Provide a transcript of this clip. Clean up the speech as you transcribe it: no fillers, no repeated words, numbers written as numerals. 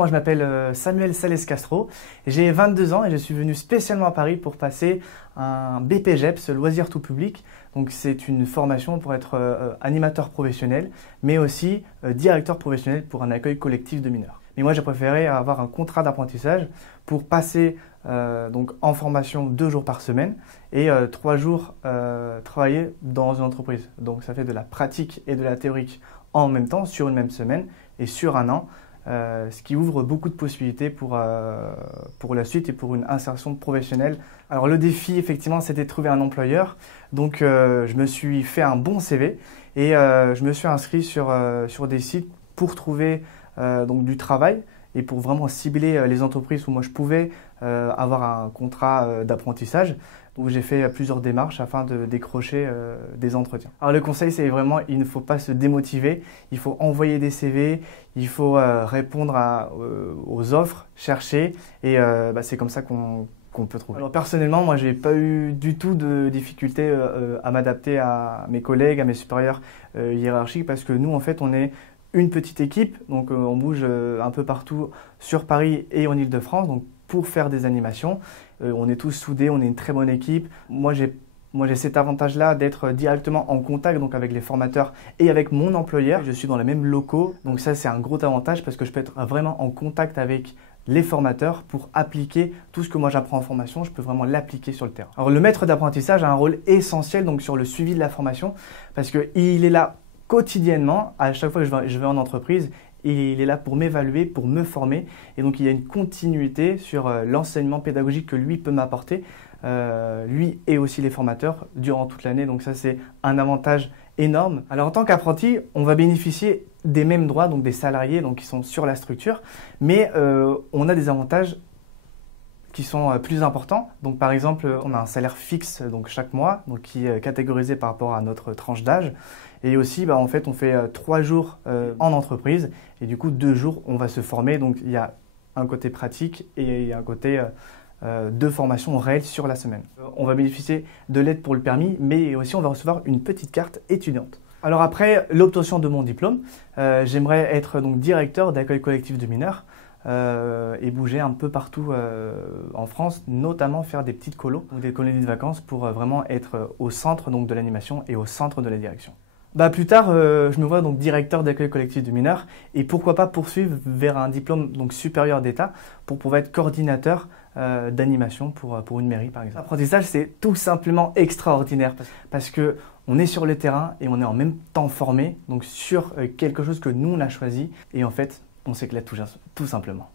Moi, je m'appelle Samuel Sales Castro, j'ai 22 ans et je suis venu spécialement à Paris pour passer un BPGEPS, loisirs tout public. Donc c'est une formation pour être animateur professionnel, mais aussi directeur professionnel pour un accueil collectif de mineurs. Mais moi, j'ai préféré avoir un contrat d'apprentissage pour passer donc en formation 2 jours par semaine et 3 jours travailler dans une entreprise. Donc ça fait de la pratique et de la théorique en même temps sur une même semaine et sur un an. Ce qui ouvre beaucoup de possibilités pour la suite et pour une insertion professionnelle. Alors le défi, effectivement, c'était de trouver un employeur. Donc je me suis fait un bon CV et je me suis inscrit sur des sites pour trouver donc du travail et pour vraiment cibler les entreprises où moi je pouvais avoir un contrat d'apprentissage. Donc j'ai fait plusieurs démarches afin de décrocher des entretiens. Alors le conseil, c'est vraiment, il ne faut pas se démotiver, il faut envoyer des CV, il faut répondre aux offres, chercher et c'est comme ça qu'on peut trouver. Alors personnellement, moi j'ai pas eu du tout de difficulté à m'adapter à mes collègues, à mes supérieurs hiérarchiques parce que nous en fait on est une petite équipe, donc on bouge un peu partout sur Paris et en Île-de-France. Donc pour faire des animations. On est tous soudés, on est une très bonne équipe. Moi, j'ai cet avantage-là d'être directement en contact donc avec les formateurs et avec mon employeur. Je suis dans les mêmes locaux, donc ça, c'est un gros avantage parce que je peux être vraiment en contact avec les formateurs pour appliquer tout ce que moi j'apprends en formation. Je peux vraiment l'appliquer sur le terrain. Alors, le maître d'apprentissage a un rôle essentiel donc sur le suivi de la formation parce qu'il est là quotidiennement, à chaque fois que je vais en entreprise. Et il est là pour m'évaluer, pour me former. Et donc, il y a une continuité sur l'enseignement pédagogique que lui peut m'apporter, lui et aussi les formateurs, durant toute l'année. Donc ça, c'est un avantage énorme. Alors, en tant qu'apprenti, on va bénéficier des mêmes droits, donc des salariés donc, qui sont sur la structure. Mais on a des avantages qui sont plus importants. Donc, par exemple, on a un salaire fixe donc, chaque mois, donc, qui est catégorisé par rapport à notre tranche d'âge. Et aussi, en fait, on fait 3 jours en entreprise et du coup 2 jours, on va se former. Donc, il y a un côté pratique et il y a un côté de formation réelle sur la semaine. On va bénéficier de l'aide pour le permis, mais aussi on va recevoir une petite carte étudiante. Alors après l'obtention de mon diplôme, j'aimerais être donc directeur d'accueil collectif de mineurs et bouger un peu partout en France, notamment faire des petites colos, donc des colonies de vacances pour vraiment être au centre donc, de l'animation et au centre de la direction. Plus tard, je me vois donc directeur d'accueil collectif de mineurs et pourquoi pas poursuivre vers un diplôme donc supérieur d'État pour pouvoir être coordinateur d'animation pour une mairie par exemple. L'apprentissage, c'est tout simplement extraordinaire parce que on est sur le terrain et on est en même temps formé donc sur quelque chose que nous on a choisi et en fait on s'éclate tout simplement.